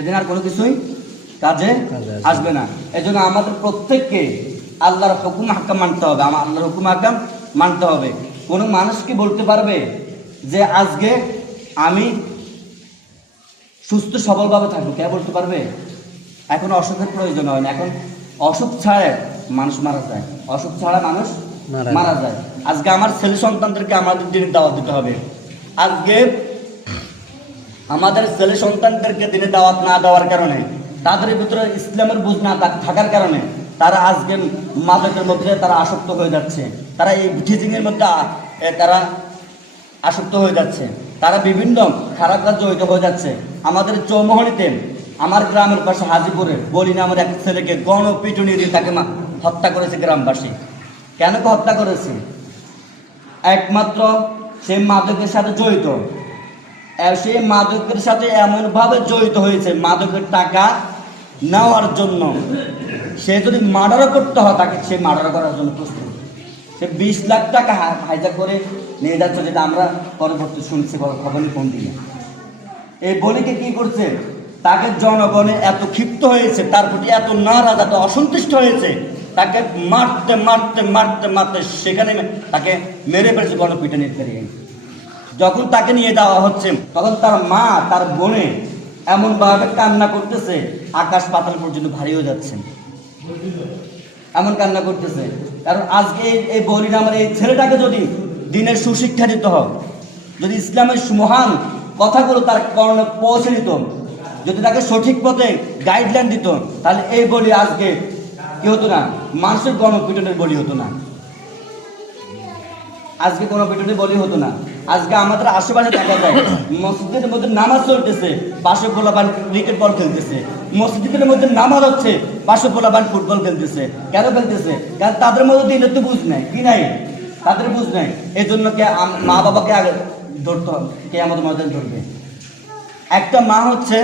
সেদিন আর কোনো কিছুই কাজে আসবে না। এই জন্য আমাদের প্রত্যেককে আল্লাহর হুকুম হাকাম মানতে হবে, আল্লাহর হুকুম হাকাম মানতে হবে। কোনো মানুষ কি বলতে পারবে যে আজকে আমি সুস্থ সবলভাবে থাকবো? কে বলতে পারবে? এখন অসুখের প্রয়োজন হয় না, এখন অসুখ ছাড়া মানুষ মারা যায়, অসুখ ছাড়া মানুষ মারা যায়। আজকে আমার ছেলে সন্তানদেরকে আমাদের দিনের দাওয়াত দিতে হবে। আজকে আমাদের ছেলে সন্তানদেরকে দিনে দাওয়াত না দেওয়ার কারণে, তাদের ভিতরে ইসলামের বুঝ না থাকার কারণে তারা আজকে মাদকের মধ্যে তারা আসক্ত হয়ে যাচ্ছে, তারা এই টিচিংয়ের মধ্যে তারা আসক্ত হয়ে যাচ্ছে, তারা বিভিন্ন খারাপ কাজ জড়িত হয়ে যাচ্ছে। আমাদের চৌমোহনীতে, আমার গ্রামের পাশে হাজিপুরে বলি না, আমার এক ছেলেকে গণপিটুনি দিয়ে তাকে হত্যা করেছে গ্রামবাসী। কেন হত্যা করেছে? একমাত্র সে মাদকের সাথে জড়িত। সে মাদকের সাথে এমনভাবে জড়িত হয়েছে, মাদকের টাকা নেওয়ার জন্য। সে যদি মার্ডারও করতে হয়, তাকে সে মার্ডার করার জন্য প্রস্তুত। সে 20 লাখ টাকা হাইজাক করে নিয়ে যাচ্ছে, যেটা আমরা পরবর্তী শুনছি খবরে ফোন দিয়ে। এই বলিকে কি করছে? তাকে জনগণে এত ক্ষিপ্ত হয়েছে, তার প্রতি এত নারাজ, এত অসন্তুষ্ট হয়েছে, তাকে মারতে মারতে মারতে মারতে সেখানে তাকে মেরে ফেলছে গণপিটুনি দিয়ে। যখন তাকে নিয়ে যাওয়া হচ্ছে, তখন তার মা, তার বোনে এমনভাবে কান্না করতেছে, আকাশ পাতাল পর্যন্ত ভারী হয়ে যাচ্ছে, এমন কান্না করতেছে। কারণ আজকে এই বলির আমার এই ছেলেটাকে যদি দিনের সুশিক্ষা দিতে হয়, যদি ইসলামের মহান কথাগুলো তার কর্ণে পৌঁছে দিত, যদি তাকে সঠিক পথে গাইডলাইন দিত, তাহলে এই বলি আজকে কি হতো না? মানুষের গণপিটুনির বলি হতো না, আজকে কোনো পিটুনি বলি হতো না। আজকে আমাদের আশেপাশে দেখা যায় মসজিদের মধ্যে নামাজ চলতেছে, পাশে পোলাপান ক্রিকেট বল খেলতেছে। মসজিদের মধ্যে নামাজ হচ্ছে, পাশে পোলাপান ফুটবল খেলতেছে। কেন খেলতেছে? কারণ তাদের মধ্যে দিনের তো বুঝ নাই, কি নাই, তাদের বুঝ নাই। এই জন্য মা বাবাকে আগে ধরতে হবে, কে আমাদের মধ্যে ধরবে? একটা মা হচ্ছে,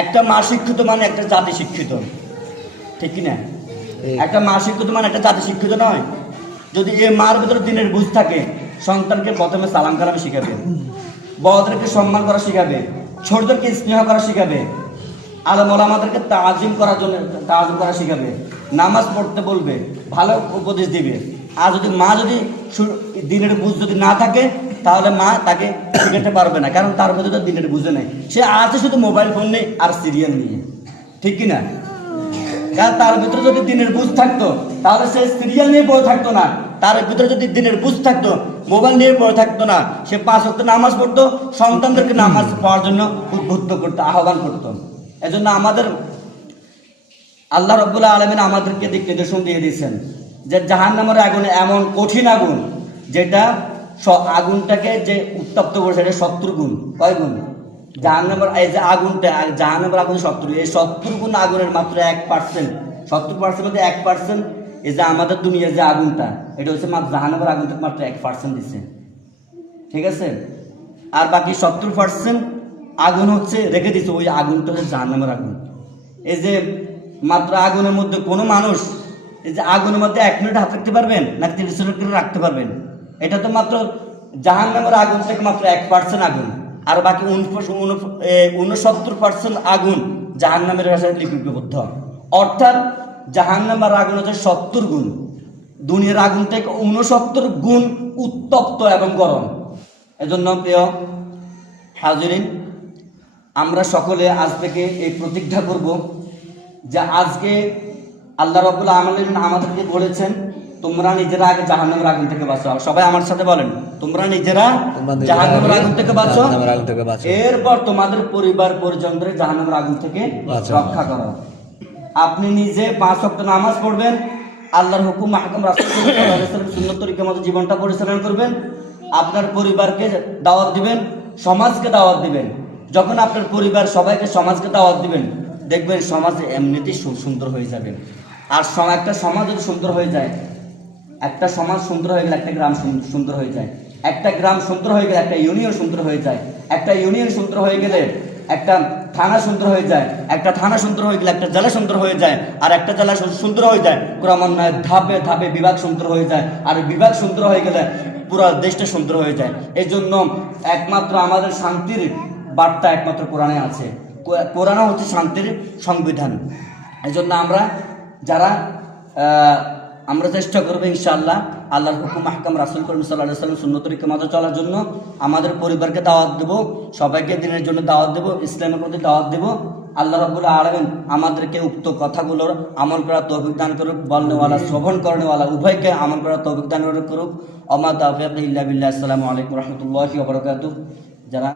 একটা মা শিক্ষিত মানে একটা জাতি শিক্ষিত, ঠিক কিনা? একটা মা শিক্ষিত মানে একটা জাতি শিক্ষিত নয়। যদি এ মার ভিতরে দিনের বুঝ থাকে, সন্তানকে প্রথমে সালাম কালামে শিখাবে, বড়দেরকে সম্মান করা শিখাবে, ছোটদেরকে স্নেহ করা শিখাবে, আলেম ওলামাদেরকে তাজিম করার জন্য তাজিম করা শিখাবে, নামাজ পড়তে বলবে, ভালো উপদেশ দিবে। আর যদি মা যদি দিনের বুঝ যদি না থাকে, তাহলে মা তাকে শিখাতে পারবে না, কারণ তার মধ্যে তো দিনের বুঝে নেই। সে আছে শুধু মোবাইল ফোন নেই আর সিরিয়াল নিয়ে, ঠিক কিনা? কারণ তার ভিতরে যদি দিনের বুঝ থাকতো, তাহলে সে সিরিয়াল নিয়ে পড়ে থাকতো না। তার ভিতরে যদি দিনের বুঝ থাকতো, মোবাইল নিয়ে পড়ে থাকতো না। সে 5 ওয়াক্ত নামাজ পড়তো, সন্তানদেরকে নামাজ পড়ার জন্য উদ্বুদ্ধ করতো, আহ্বান করতো। এজন্য আমাদের আল্লাহ রাব্বুল আলামিন আমাদেরকে দিক নির্দেশন দিয়ে দিয়েছেন যে জাহান্নামের আগুন এমন কঠিন আগুন, যেটা আগুনটাকে যে উত্তপ্ত করে, সেটা 70 গুণ। কয় গুণ? জাহান্নামের এই যে আগুনটা, জাহান্নামের আগুন 70, এই 70 গুণ আগুনের মাত্র 1%, 70% মধ্যে 1%। এই যে আমাদের দুনিয়ার যে আগুনটা, এটা হচ্ছে মাত্র জাহান্নামের আগুনটা মাত্র 1% দিচ্ছে, ঠিক আছে? আর বাকি 70% আগুন হচ্ছে রেখে দিচ্ছে, ওই আগুনটা হচ্ছে জাহান্নামের আগুন। এই যে মাত্র আগুনের মধ্যে কোনো মানুষ, এই যে আগুনের মধ্যে 1 মিনিট হাত রাখতে পারবেন না 30 মিনিট করে রাখতে পারবেন? এটা তো মাত্র জাহান্নামের আগুন থেকে মাত্র 1% আগুন, আর বাকি 69% আগুন জাহান্নামের ভাষায় লিপিবদ্ধ। অর্থাৎ জাহান্নামের আগুন হচ্ছে 70 গুণ, দুনিয়ার আগুন থেকে 69 গুণ উত্তপ্ত এবং গরম। এজন্য প্রিয় হাজিরিন, আমরা সকলে আজ থেকে এই প্রতিজ্ঞা করব যে আজকে আল্লাহ রাব্বুল আলামিন আমাদেরকে বলেছেন, তোমরা নিজেরা আগে জাহান্নামের আগুন থেকে বাঁচো। সবাই আমার সাথে বলেন, তোমরা নিজেরা জাহান্নামের আগুন থেকে বাঁচো, এরপর তোমাদের পরিবার পরিজনদের জাহান্নামের আগুন থেকে রক্ষা করো। আপনি নিজে 5 ওয়াক্ত নামাজ পড়বেন, আল্লাহর হুকুম মাহকাম রাসূল সাল্লাল্লাহু আলাইহি ওয়াসাল্লাম সুন্নাত তরিকার মতো জীবনটা পরিচালনা করবেন, আপনার পরিবারকে দাওয়াত দিবেন, সমাজকে দাওয়াত দিবেন। যখন আপনার পরিবার সবাইকে সমাজকে দাওয়াত দিবেন, দেখবেন সমাজ এমনিতেই সুন্দর হয়ে যাবে। আর একটা সমাজ যদি সুন্দর হয়ে যায়, একটা সমাজ সুন্দর হয়ে গেলে একটা গ্রাম সুন্দর হয়ে যায়, একটা গ্রাম সুন্দর হয়ে গেলে একটা ইউনিয়ন সুন্দর হয়ে যায়, একটা ইউনিয়ন সুন্দর হয়ে গেলে একটা থানা সুন্দর হয়ে যায়, একটা থানা সুন্দর হয়ে গেলে একটা জেলা সুন্দর হয়ে যায়, আর একটা জেলা সুন্দর হয়ে যায় ক্রমান্বয়ে ধাপে ধাপে বিভাগ সুন্দর হয়ে যায়, আর বিভাগ সুন্দর হয়ে গেলে পুরো দেশটা সুন্দর হয়ে যায়। এই জন্য একমাত্র আমাদের শান্তির বার্তা একমাত্র কোরআনে আছে। কোরআন হচ্ছে শান্তির সংবিধান। এই জন্য আমরা চেষ্টা করবো ইনশাআল্লাহ আল্লাহর হুকুম আহকাম রাসূল করিম সাল্লাল্লাহু আলাইহি ওয়াসাল্লাম সুন্নত তরিকা মতো চলার জন্য। আমাদের পরিবারকে দাওয়াত দেব, সবাইকে দিনের জন্য দাওয়াত দেব, ইসলামের প্রতি দাওয়াত দেব। আল্লাহ রাব্বুল আলামিন আমাদেরকে উক্ত কথাগুলোর আমল করার তৌফিক দান করুক, বলনেওয়ালা শ্রবণ করেনেওয়ালা উভয়কে আমল করার তৌফিক দান করুক। ওমা তাওফীক ইল্লা বিল্লাহ। আসসালামু আলাইকুম ওয়া রাহমাতুল্লাহি ওয়া বারাকাতুহু। যারা